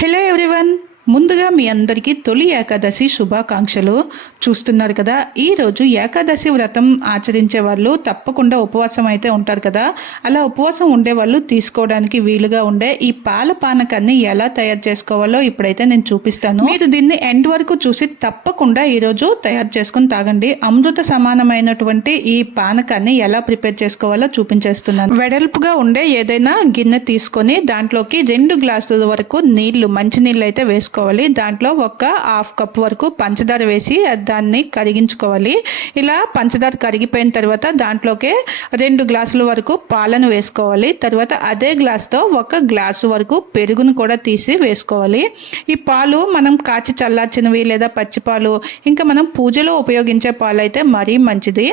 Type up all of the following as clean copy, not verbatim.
Hello everyone, ముందుగా మీ అందరికీ తొలి ఏకాదశి శుభాకాంక్షలు. చూస్తున్నారు కదా, ఈరోజు ఏకాదశి వ్రతం ఆచరించే వాళ్ళు తప్పకుండా ఉపవాసం అయితే ఉంటారు కదా. అలా ఉపవాసం ఉండే వాళ్ళు తీసుకోవడానికి వీలుగా ఉండే ఈ పాల పానకాన్ని ఎలా తయారు చేసుకోవాలో ఇప్పుడైతే నేను చూపిస్తాను. మీరు దీన్ని ఎండ్ వరకు చూసి తప్పకుండా ఈరోజు తయారు చేసుకుని తాగండి. అమృత సమానమైనటువంటి ఈ పానకాన్ని ఎలా ప్రిపేర్ చేసుకోవాలో చూపించేస్తున్నాను. వెడల్పుగా ఉండే ఏదైనా గిన్నె తీసుకొని దాంట్లోకి 2 గ్లాసుల వరకు నీళ్లు, మంచి నీళ్ళు అయితే వేసుకోవాలి. దాంట్లో ఒక హాఫ్ కప్ వరకు పంచదార వేసి దాన్ని కరిగించుకోవాలి. ఇలా పంచదార కరిగిపోయిన తర్వాత దాంట్లోకి 2 గ్లాసుల వరకు పాలను వేసుకోవాలి. తర్వాత అదే గ్లాస్తో 1 గ్లాసు వరకు పెరుగును కూడా తీసి వేసుకోవాలి. ఈ పాలు మనం కాచి చల్లార్చినవి లేదా పచ్చిపాలు, ఇంకా మనం పూజలో ఉపయోగించే పాలు అయితే మరీ మంచిది.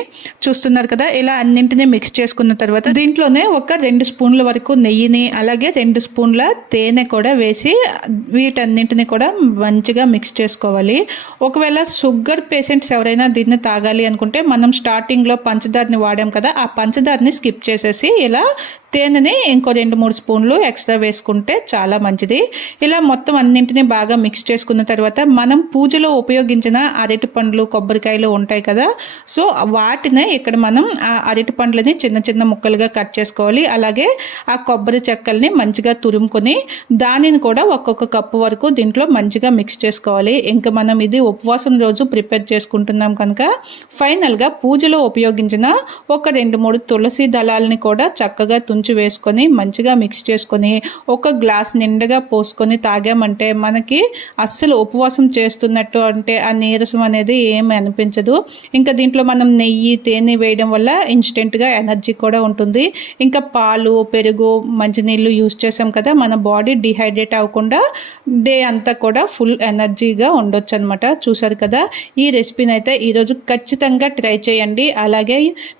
చూస్తున్నారు కదా, ఇలా అన్నింటినీ మిక్స్ చేసుకున్న తర్వాత దీంట్లోనే ఒక 2 స్పూన్ల వరకు నెయ్యిని, అలాగే 2 స్పూన్ల తేనె కూడా వేసి వీటన్నింటిని కూడా మంచిగా మిక్స్ చేసుకోవాలి. ఒకవేళ షుగర్ పేషెంట్స్ ఎవరైనా దీన్ని తాగాలి అనుకుంటే మనం స్టార్టింగ్లో పంచదారని వాడాం కదా, ఆ పంచదారని స్కిప్ చేసేసి ఇలా తేనెని ఇంకో 2-3 స్పూన్లు ఎక్స్ట్రా వేసుకుంటే చాలా మంచిది. ఇలా మొత్తం అన్నింటినీ బాగా మిక్స్ చేసుకున్న తర్వాత మనం పూజలో ఉపయోగించిన అరటి పండ్లు, కొబ్బరికాయలు ఉంటాయి కదా, సో వాటిని ఇక్కడ మనం ఆ అరటి పండ్లని చిన్న చిన్న ముక్కలుగా కట్ చేసుకోవాలి. అలాగే ఆ కొబ్బరి చెక్కల్ని మంచిగా తురుముకొని దానిని కూడా ఒక్కొక్క కప్పు వరకు దీంట్లో మంచిగా మిక్స్ చేసుకోవాలి. ఇంకా మనం ఇది ఉపవాసం రోజు ప్రిపేర్ చేసుకుంటున్నాం కనుక ఫైనల్గా పూజలో ఉపయోగించిన ఒక 2-3 తులసి దళాలని కూడా చక్కగా తుంచి వేసుకొని మంచిగా మిక్స్ చేసుకొని ఒక గ్లాస్ నిండుగా పోసుకొని తాగామంటే మనకి అస్సలు ఉపవాసం చేస్తున్నట్టు అంటే ఆ నీరసం అనేది ఏమి అనిపించదు. ఇంకా దీంట్లో మనం నెయ్యి, తేనె వేయడం వల్ల ఇన్స్టెంట్గా ఎనర్జీ కూడా ఉంటుంది. ఇంకా పాలు, పెరుగు, మంచినీళ్ళు యూజ్ చేసాం కదా, మన బాడీ డిహైడ్రేట్ అవ్వకుండా డే అంతా కూడా ఫుల్ ఎనర్జీగా ఉండొచ్చు అనమాట. చూసారు కదా, ఈ రెసిపీని అయితే ఈరోజు ఖచ్చితంగా ట్రై చేయండి. అలాగే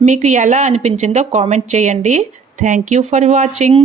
మీకు ఎలా అనిపించిందో కామెంట్ చేయండి. Thank you for watching.